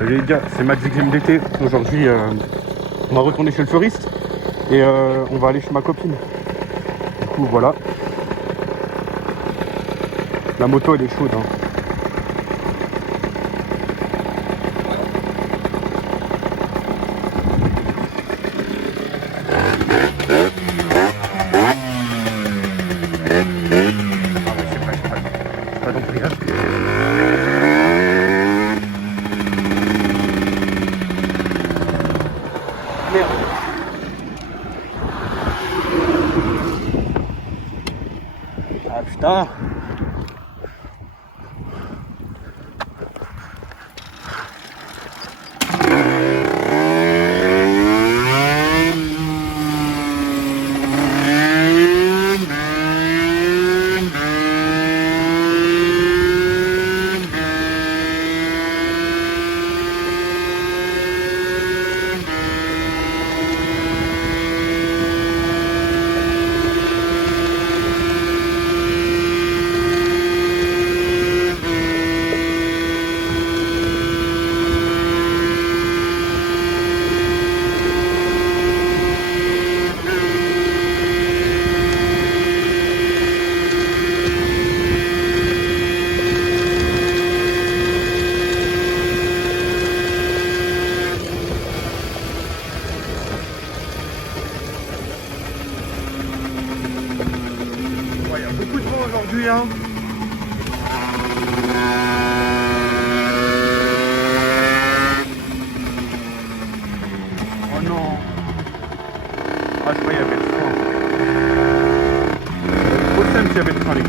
Salut les gars, c'est Max d'été. Aujourd'hui, on va retourner chez le fleuriste et on va aller chez ma copine. Du coup, voilà. La moto, elle est chaude. Hein. Ah putain. Il y a beaucoup de vent aujourd'hui, hein. Oh non. Ah, je croyais qu'il y avait le train. Trop le seum qu'il y avait le train, les gars.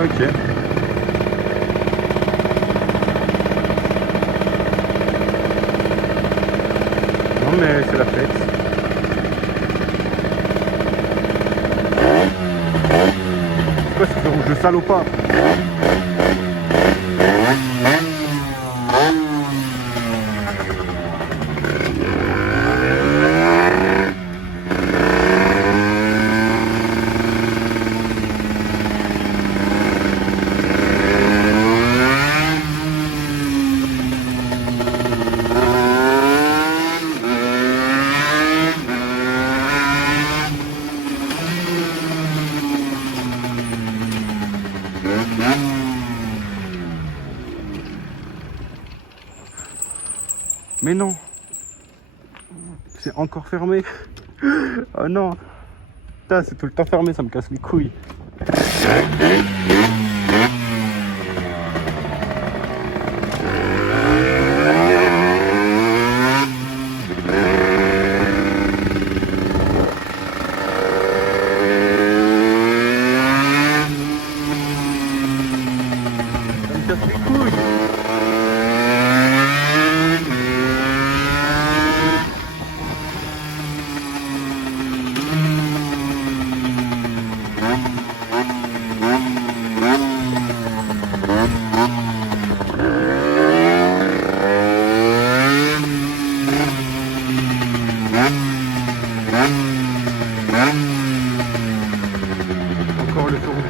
Ok. Non mais c'est la fête. C'est quoi ce feu rouge de salopard? Mais non, c'est encore fermé. Oh non, putain, c'est tout le temps fermé, ça me casse les couilles.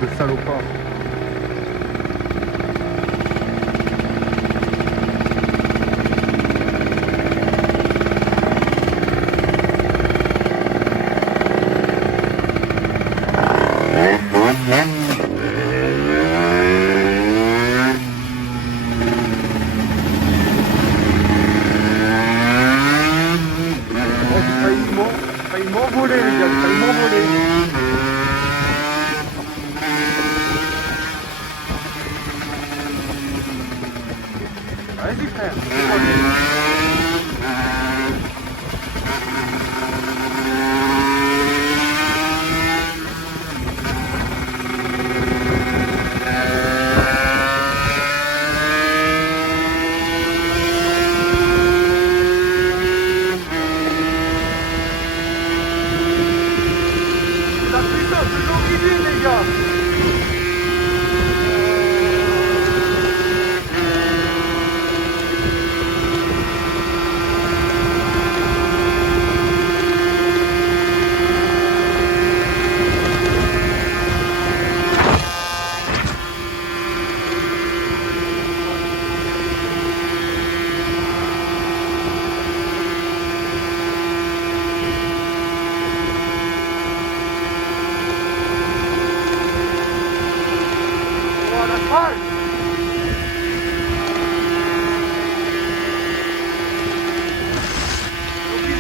de salopard. J'ai failli m'envoler les gars, j'ai failli m'envoler. Vas-y frère. La puissance de l'origine les gars.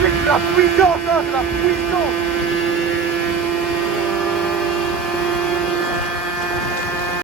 C'est la puissance, hein, c'est la puissance.